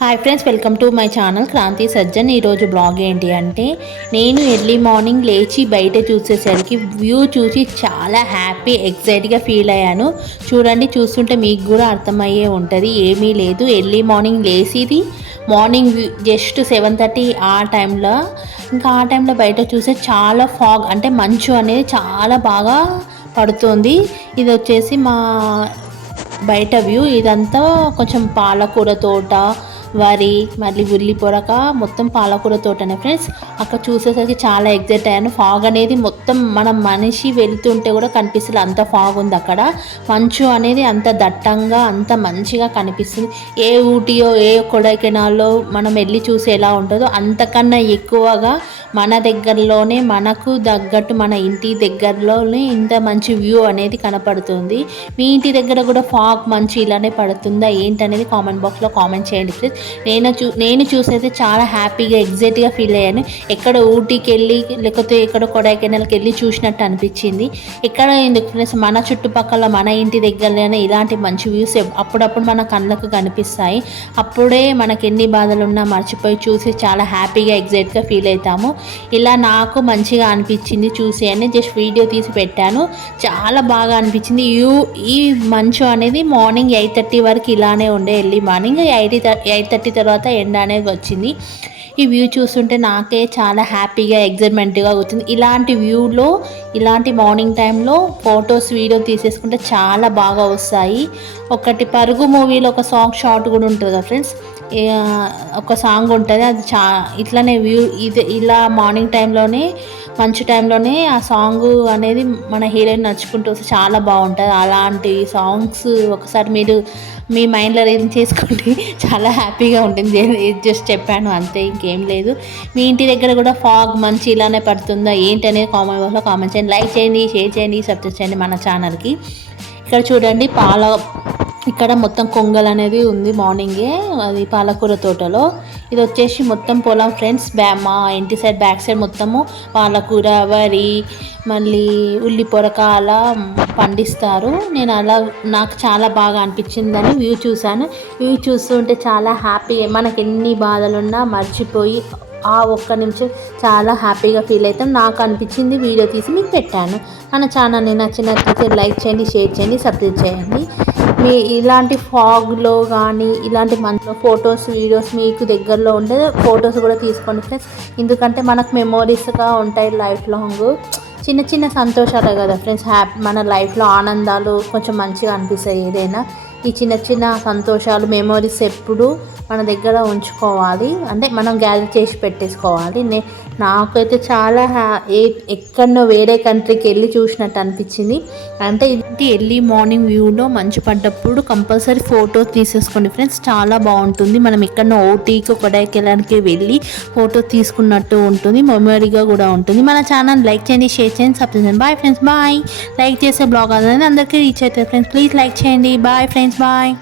Hi friends welcome to my channel Kranthi Sajjan ఈరోజు blog ఏంటి అంటే నేను ఎర్లీ మార్నింగ్ లేచి బయట చూసేసరికి వ్యూ చూసి చాలా హ్యాపీ ఎక్సైట్గా ఫీల్ అయ్యాను. చూడండి చూస్తుంటే మీకు కూడా అర్థమయ్యే ఉంటుంది. ఏమీ లేదు ఎర్లీ మార్నింగ్ లేచిది. మార్నింగ్ జస్ట్ సెవెన్ థర్టీ ఆ టైంలో ఇంకా ఆ టైంలో బయట చూస్తే చాలా ఫాగ్ అంటే మంచు అనేది చాలా బాగా పడుతుంది. ఇది వచ్చేసి మా బయట వ్యూ ఇదంతా కొంచెం పాలకూర తోట వరి మళ్ళీ ఉల్లి పొరక మొత్తం పాలకూర తోటనే ఫ్రెండ్స్ అక్కడ చూసేసరికి చాలా ఎగ్జైట్ అయ్యాను. ఫాగ్ అనేది మొత్తం మనం మనిషి వెళ్తుంటే కూడా కనిపిస్తుంది అంత ఫాగ్ ఉంది అక్కడ. మంచు అనేది అంత దట్టంగా అంత మంచిగా కనిపిస్తుంది. ఏ ఊటీయో ఏ కొడైకెనాల్లో మనం వెళ్ళి చూసి ఎలా ఉంటుందో అంతకన్నా ఎక్కువగా మన దగ్గరలోనే మనకు తగ్గట్టు మన ఇంటి దగ్గరలోనే ఇంత మంచి వ్యూ అనేది కనపడుతుంది. మీ ఇంటి దగ్గర కూడా ఫాగ్ మంచి ఇలానే పడుతుందా? ఏంటనేది కామెంట్ బాక్స్లో కామెంట్ చేయండి ప్లీజ్ నేను చూ నేను చూసైతే చాలా హ్యాపీగా ఎగ్జైట్గా ఫీల్ అయ్యాను. ఎక్కడ ఊటీకి వెళ్ళి లేకపోతే ఎక్కడ కొడైకెనాల్కి వెళ్ళి చూసినట్టు అనిపించింది. ఎక్కడ ఎందుకు ఫ్రెండ్స్ మన చుట్టుపక్కల మన ఇంటి దగ్గరలోనే ఇలాంటి మంచి వ్యూస్ అప్పుడప్పుడు మన కళ్ళకు కనిపిస్తాయి. అప్పుడే మనకి ఎన్ని బాధలు ఉన్నా మర్చిపోయి చూసి చాలా హ్యాపీగా ఎగ్జైట్గా ఫీల్ అవుతాము. ఇలా నాకు మంచిగా అనిపించింది చూసి అని జస్ట్ వీడియో తీసి పెట్టాను. చాలా బాగా అనిపించింది. యూ ఈ మంచు అనేది మార్నింగ్ ఎయిట్ థర్టీ వరకు ఇలానే ఉండే early morning. Eight eight thirty తర్వాత ఎండ అనేది వచ్చింది. ఈ వ్యూ చూస్తుంటే నాకే చాలా హ్యాపీగా ఎగ్జైట్మెంట్గా వచ్చింది ఇలాంటి వ్యూలో ఇలాంటి మార్నింగ్ టైంలో ఫొటోస్ వీడియో తీసేసుకుంటే చాలా బాగా వస్తాయి. ఒకటి పరుగు మూవీలో ఒక సాంగ్ షార్ట్ కూడా ఉంటుంది కదా ఫ్రెండ్స్? ఒక సాంగ్ ఉంటుంది. అది చా ఇట్లానే వ్యూ ఇది ఇలా మార్నింగ్ టైంలోనే మంచి టైంలోనే ఆ సాంగ్ అనేది మన హీరోయిన్ నచ్చుకుంటూ వస్తే చాలా బాగుంటుంది. అలాంటి సాంగ్స్ ఒకసారి మీరు మీ మైండ్లో ఏం చేసుకుంటే చాలా హ్యాపీగా ఉంటుంది. జస్ట్ చెప్పాను అంతే ఇంకేం లేదు. మీ ఇంటి దగ్గర కూడా ఫాగ్ మంచి ఇలానే పడుతుందా ఏంటి అనేది కామెంట్ బాక్స్లో కామెంట్ చేయండి. లైక్ చేయండి షేర్ చేయండి సబ్స్క్రైబ్ చేయండి మన ఛానల్కి ఇక్కడ చూడండి పాల ఇక్కడ మొత్తం కొంగలు అనేది ఉంది మార్నింగే. అది పాలకూర తోటలో. ఇది వచ్చేసి మొత్తం పొలం ఫ్రెండ్స్. బ్యా మా ఇంటి సైడ్ బ్యాక్ సైడ్ మొత్తము పాలకూర వరి మళ్ళీ ఉల్లి పొరక అలా పండిస్తారు. నేను అలా నాకు చాలా బాగా అనిపించిందని వ్యూ చూశాను. వ్యూ చూస్తుంటే చాలా హ్యాపీ. మనకి ఎన్ని బాధలున్నా మర్చిపోయి ఆ ఒక్క నిమిషం చాలా హ్యాపీగా ఫీల్ అవుతాం. నాకు అనిపించింది వీడియో తీసి మీకు పెట్టాను. మన ఛానల్ని నచ్చినట్లయితే లైక్ చేయండి షేర్ చేయండి సబ్స్క్రైబ్ చేయండి. మీ ఇలాంటి ఫాగ్లో కానీ ఇలాంటి మంచి ఫొటోస్ వీడియోస్ మీకు దగ్గరలో ఉండే ఫొటోస్ కూడా తీసుకోండి ఫ్రెండ్స్ ఎందుకంటే మనకు మెమోరీస్గా ఉంటాయి లైఫ్ లాంగ్ చిన్న చిన్న సంతోషాలే కదా ఫ్రెండ్స్ హ్యాపీ మన లైఫ్లో ఆనందాలు కొంచెం మంచిగా అనిపిస్తాయి ఏదైనా. ఈ చిన్న చిన్న సంతోషాలు మెమోరీస్ ఎప్పుడు మన దగ్గర ఉంచుకోవాలి. అంటే మనం గ్యాదర్ చేసి పెట్టేసుకోవాలి. నే నాకైతే చాలా హ్యా ఏ ఎక్కడనో వేరే కంట్రీకి వెళ్ళి చూసినట్టు అనిపించింది. అంటే ఇది ఎర్లీ మార్నింగ్ వ్యూలో మంచు పడ్డప్పుడు కంపల్సరీ ఫోటో తీసేసుకోండి ఫ్రెండ్స్. చాలా బాగుంటుంది. మనం ఎక్కడనో ఓటీకి కొడైకెళ్ళడానికి వెళ్ళి ఫోటో తీసుకున్నట్టు ఉంటుంది. మెమరీగా కూడా ఉంటుంది. మన ఛానల్ లైక్ చేయండి షేర్ చేయండి సబ్స్క్రైబ్ చేయండి. బాయ్ ఫ్రెండ్స్ బాయ్ లైక్ చేసే బ్లాగ్ అనేది అందరికీ రీచ్ అవుతుంది. ఫ్రెండ్స్ ప్లీజ్ లైక్ చేయండి. Bye friends bye